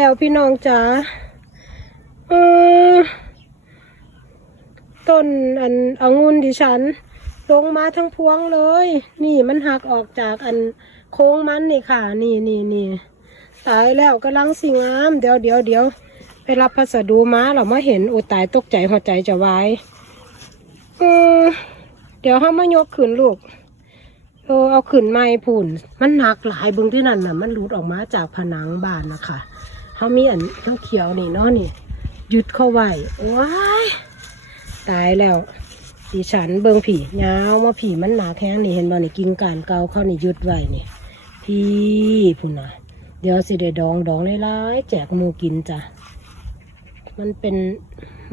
แล้วพี่น้องจ๋าต้นอันองุ่นดิฉันลงมาทั้งพวงเลย นี่มันหักออกจากอันโค้งมันนี่ค่ะ นี่นี่นี่ตายแล้วกำลังสิงาม เดี๋ยวเดี๋ยวเดี๋ยวไปรับพัสดุมาเรามาเห็นโอตายตกใจหัวใจจะวายอืมเดี๋ยวเขามายกขืนลูกเออเอาขืนไม้ผุ่น มันหนักหลายบึงที่นั่นน่ะ มันหลุดออกมาจากผนังบ้านนะคะ เขามีอันเขียวนี่เนาะนี่ยึดเข้าไว้ว้ายตายแล้วดิฉันเบิงผียาวมาผีมันหนาแข้งนี่เห็นบ่นี่กิ่งการเกาเข้านี่ยุดไว้นี่พี่พุ่นนะเดี๋ยวสิได้ดองดองหลายๆแจกมูกินจ้ะมันเป็น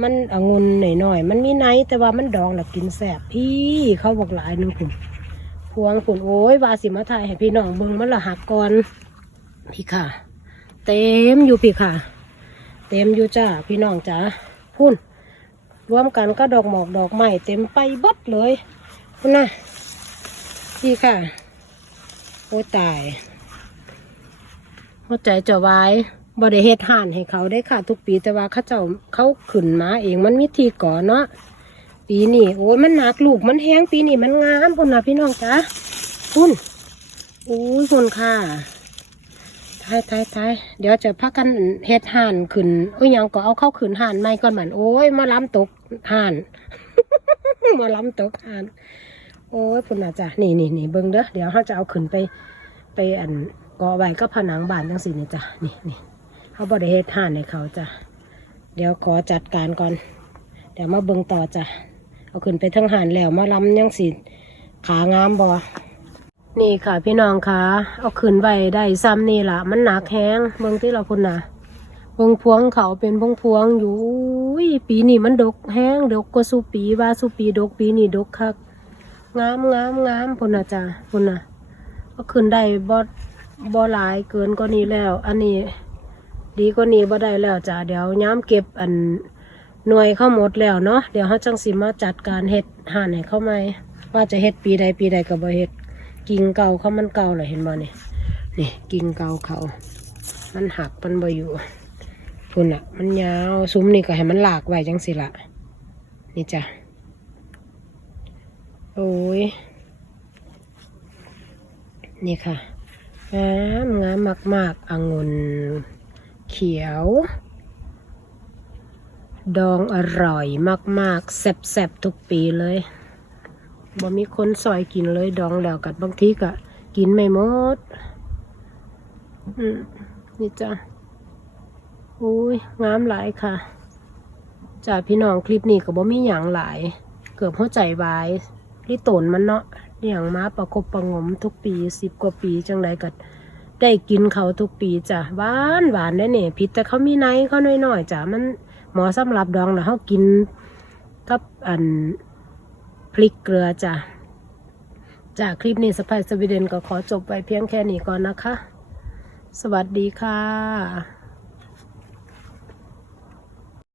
มันองุ่นหน่อยๆมันมีไนท์แต่ว่ามันดองแล้วกินแสบพี่เขาบอกหลายนึงผุนพวงผุนโอ้ยวาสิมาถ่ายให้พี่น้องเบิงมันละหักก่อนพี่ค่ะ เต็มอยู่พี่ค่ะ เต็มอยู่จ้าพี่น้องจ้าพุ่นรวมกันก็ดอกหมอกดอกไม้เต็มไปบดเลยคุณนนะนี่ค่ะ โอ้ตายหัวใจจะวายบริเฮ็ดห่านให้เขาได้ค่ะ ทุกปีแต่ว่าเขาเจ้าเขาขึ้นมาเองมันมีทีก่อนเนาะปีนี้โอ้ยมันหนักลูกมันแห้งปีนี้มันงามคุณนนะพี่น้องจ้าคุณโอ้ยคุณค่ะ ทายทายทายเดี๋ยวจะพักกันเฮ็ดห่านขึ้นโอ้ยยังก็เอาเข้าขึ้นห่านไม่ก่อนมันโอ้ยมาล้ำตกห่านมาล้ำตกห่าน โอ้ยพุ่นน่ะจ้ะนี่นี่นี่เบิ้งเด้อเดี๋ยวเขาจะเอาขึ้นไปไปอันก่อไว้ก็ผนังบานจังสินี่จ้ะนี่นี่เขาบริเฮ็ดห่านให้เขาจ้ะเดี๋ยวขอจัดการก่อน เดี๋ยวมาเบิ้งต่อจ้ะเอาขึ้นไปทั้งห่านแล้วมาล้ำยังสิขางามบ่ นี่ค่ะ พี่น้องค่ะ เอาขึ้นไว้ได้ซ้ำนี่ละมันหนักแห้งเบิ้งที่เราพุ่นน่ะพงพวงเขาเป็นพวงพวงอยู่ปีนี้มันดกแห้งดกกว่าสุปีว่าสุปีดกปีนี้ดกคักงามงามงามพุ่นนะจ้ะพุ่นน่ะก็ขึ้นได้บ่บ่หลายเกินกว่านี้แล้ว อันนี้ ดีกว่านี้บ่ได้แล้วจ้ะเดี๋ยวย้ำเก็บอันหน่วยเข้าหมดแล้วเนาะเดี๋ยวเขาจังสิมาจัดการเฮ็ดห่านให้เข้าไหมว่าจะเฮ็ดปีใดปีใดก็บ่เฮ็ด กิ่งเก่าเขามันเก่าเลยเห็นบ่นี่ยนี่กิ่งเก่าเขา มันหักมันบ่อยู่พุ่นอะมันยาวซุ้มนี่ก็ให้มันหลากไว้จังสิละนี่จ้ะโอ้ยนี่ค่ะงามงามมากมากๆองุ่นเขียว ดองอร่อยมากๆแซ่บๆทุกปีเลย บ่มีคนซอยกินเลยดองแล้วกัดบางทีก็กินไม่หมด อืมนี่จ้ะอุ้ยงามหลายค่ะจ่าพี่น้องคลิปนี้ก็บ่มีหยังหลาย เกือบหัวใจวายลิตนมันเนาะเลี้ยงมาประกบประงมทุกปีสิบกว่าปีจังไรก็ได้กินเขาทุกปีจ้ะหวานหวานได้เนี่ยพิษแต่เขามีไนท์เขาน้อยๆจ้ะมันหมอสำหรับดองนะเขากินกับอัน พริกเกลือจ้ะจากคลิปนี้สไปสวีเดนก็ขอจบไปเพียงแค่นี้ก่อนนะคะ สวัสดีค่ะ